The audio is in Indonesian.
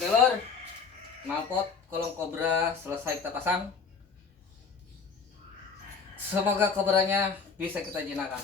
Oke lor, knalpot kolong kobra selesai kita pasang. Semoga kobranya bisa kita jinakkan.